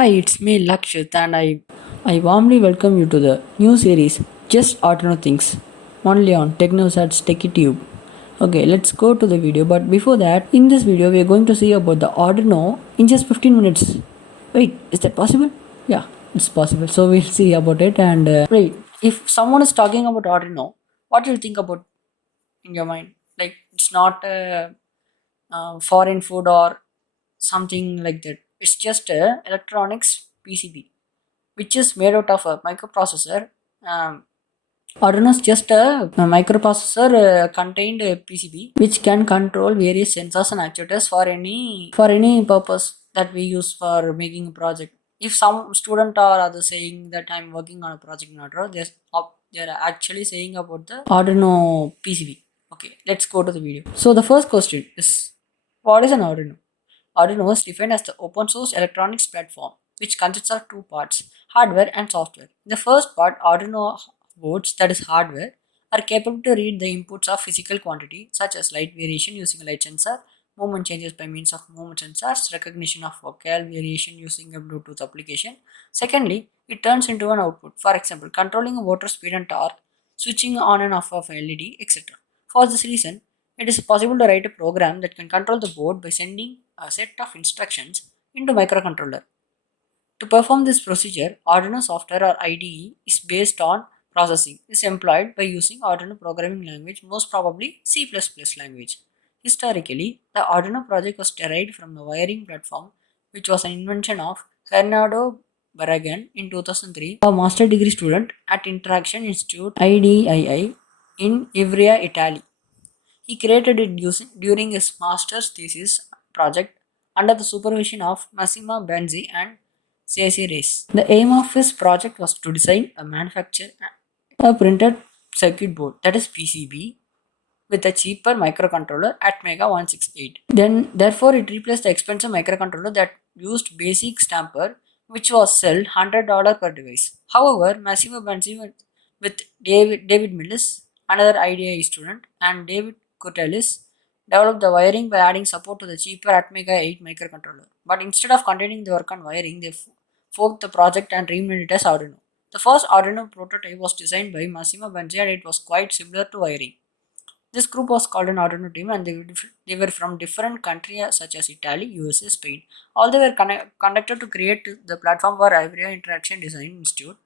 Hi, it's me Lakshit, and I warmly welcome you to the new series Just Arduino Things, only on TechNewsAt's TechieTube. Okay, let's go to the video. But before that, in this video, we are going to see about the Arduino in just 15 minutes. Wait, is that possible? Yeah, it's possible. So we'll see about it. And wait, if someone is talking about Arduino, what do you think about in your mind? Like it's not foreign food or something like that. It's just a electronics PCB which is made out of a microprocessor. Um, Arduino is just a microprocessor contained PCB which can control various sensors and actuators for any purpose that we use for making a project. If some student or other saying that I'm working on a project in Arduino, they're actually saying about the Arduino PCB. Okay, let's go to the video. So the first question is, what is an Arduino? Arduino is defined as the open source electronics platform, which consists of two parts, hardware and software. In the first part, Arduino boards, that is hardware, are capable to read the inputs of physical quantity such as light variation using a light sensor, movement changes by means of movement sensors, recognition of vocal variation using a Bluetooth application. Secondly, it turns into an output, for example, controlling a motor speed and torque, switching on and off of LED, etc. For this reason, it is possible to write a program that can control the board by sending a set of instructions into microcontroller. To perform this procedure, Arduino software or IDE is based on processing is employed by using Arduino programming language, most probably C++ language. Historically, the Arduino project was derived from the wiring platform, which was an invention of Fernando Barragan in 2003, a master degree student at Interaction Institute IDII in Ivrea, Italy. He created it during his master's thesis project under the supervision of Massimo Benzi and C.I.C. Reyes. The aim of his project was to design and manufacture a printed circuit board, that is PCB, with a cheaper microcontroller Atmega 168. Therefore, it replaced the expensive microcontroller that used basic stamper, which was sold $100 per device. However, Massimo Benzi with David Millis, another IDI student, and David Kurtelis developed the wiring by adding support to the cheaper Atmega 8 microcontroller. But instead of continuing the work on wiring, they forked the project and renamed it as Arduino. The first Arduino prototype was designed by Massimo Benzi and it was quite similar to wiring. This group was called an Arduino team and they were from different countries such as Italy, USA, Spain. All they were conducted to create the platform for Ivrea Interaction Design Institute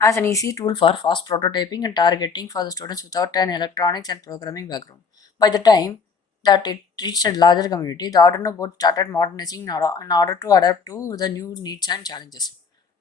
as an easy tool for fast prototyping and targeting for the students without an electronics and programming background. By the time that it reached a larger community, the Arduino board started modernizing in order to adapt to the new needs and challenges,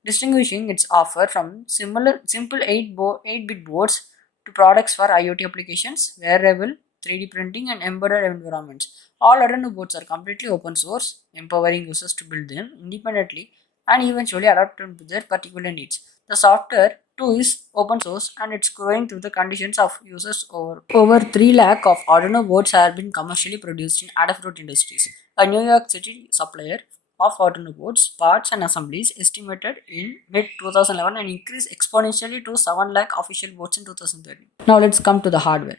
distinguishing its offer from simple 8-bit boards to products for IoT applications, wearable, 3D printing, and embedded environments. All Arduino boards are completely open source, empowering users to build them independently and eventually adapt them to their particular needs. The software too is open source and it's growing through the conditions of users over 3 lakh of Arduino boards have been commercially produced in Adafruit Industries, a New York City supplier of Arduino boards, parts and assemblies estimated in mid 2011 and increased exponentially to 7 lakh official boards in 2013. Now let's come to the hardware.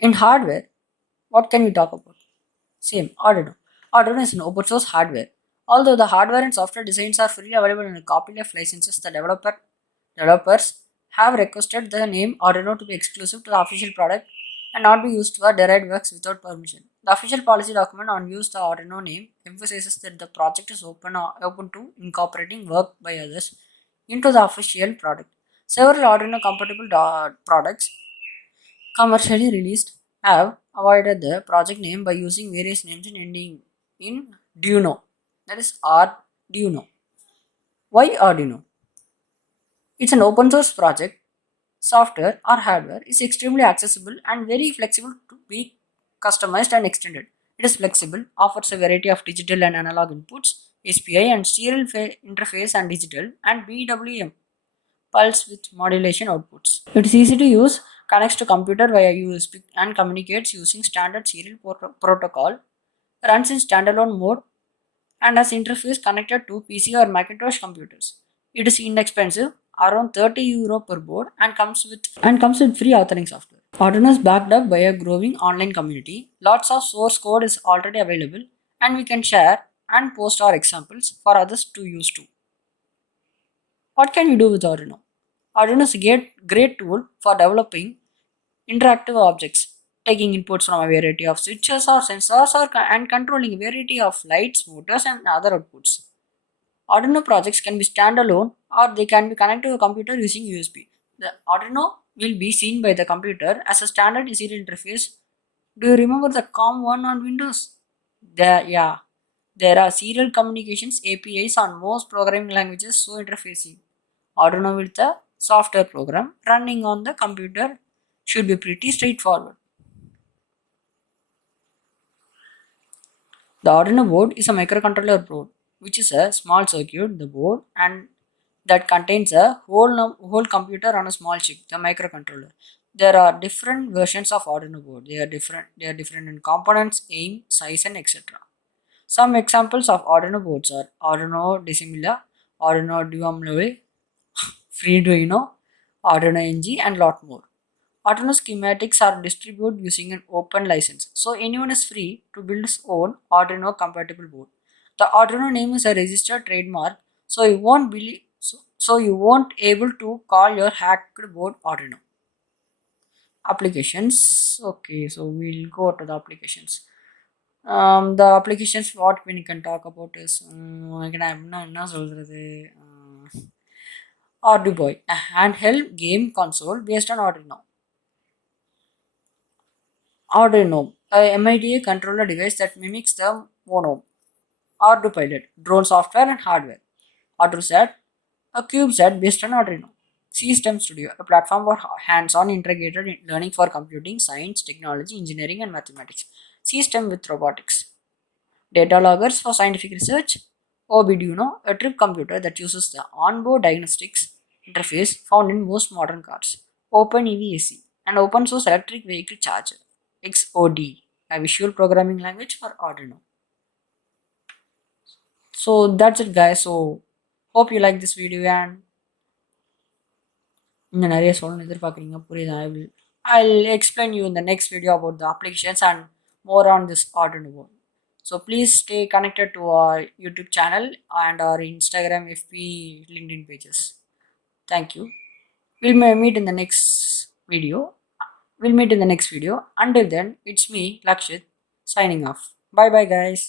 In hardware, what can we talk about? Same, Arduino. Arduino is an open source hardware. Although the hardware and software designs are freely available in a copyleft licenses, the developers have requested the name Arduino to be exclusive to the official product and not be used for derived works without permission. The official policy document on use the Arduino name emphasizes that the project is open to incorporating work by others into the official product. Several Arduino compatible products commercially released have avoided the project name by using various names and ending in Duino. That is Arduino. Why Arduino? It's an open source project. Software or hardware is extremely accessible and very flexible to be customized and extended. It is flexible, offers a variety of digital and analog inputs, SPI and serial interface and digital, and PWM pulse width modulation outputs. It is easy to use, connects to computer via USB and communicates using standard serial protocol, runs in standalone mode and has interface connected to PC or Macintosh computers. It is inexpensive, around €30 per board, and comes with free authoring software. Arduino is backed up by a growing online community. Lots of source code is already available, and we can share and post our examples for others to use too. What can you do with Arduino? Arduino is a great tool for developing interactive objects, taking inputs from a variety of switches or sensors and controlling a variety of lights, motors, and other outputs. Arduino projects can be standalone or they can be connected to a computer using USB. The Arduino will be seen by the computer as a standard serial interface. Do you remember the COM1 on Windows? Yeah, there are serial communications APIs on most programming languages, so interfacing Arduino with the software program running on the computer should be pretty straightforward. The Arduino board is a microcontroller board, which is a small circuit, the board, and that contains a whole computer on a small chip, the microcontroller. There are different versions of Arduino board. They are different in components, aim, size, and etc. Some examples of Arduino boards are Arduino Decimilla, Arduino Duomlove, Freeduino, Arduino NG, and lot more. Arduino schematics are distributed using an open license, so anyone is free to build his own Arduino compatible board. The Arduino name is a registered trademark, so you won't able to call your hacked board Arduino. Applications. Okay, so we'll go to the applications. The applications what we can talk about is என்ன சொல்றது Arduboy, a handheld game console based on Arduino. Arduino, a MIDA controller device that mimics the Mono. ArduPilot, drone software and hardware. AutoSat, a CubeSat based on Arduino. System Studio, a platform for hands-on integrated learning for computing, science, technology, engineering, and mathematics. System with robotics. Data loggers for scientific research. Obiduino, a trip computer that uses the onboard diagnostics interface found in most modern cars. OpenEVAC, an open source electric vehicle charger. XOD, a visual programming language for Arduino. So that's it, guys. So hope you like this video and இன்னும் நிறைய சொல்லணும்னு எதிர்பார்க்குறீங்க புரியுதா I'll explain you in the next video about the applications and more on this Arduino board. So please stay connected to our YouTube channel and our Instagram, FB, LinkedIn pages. Thank you. We'll meet in the next video. Until then, it's me, Lakshit, signing off. Bye bye, guys.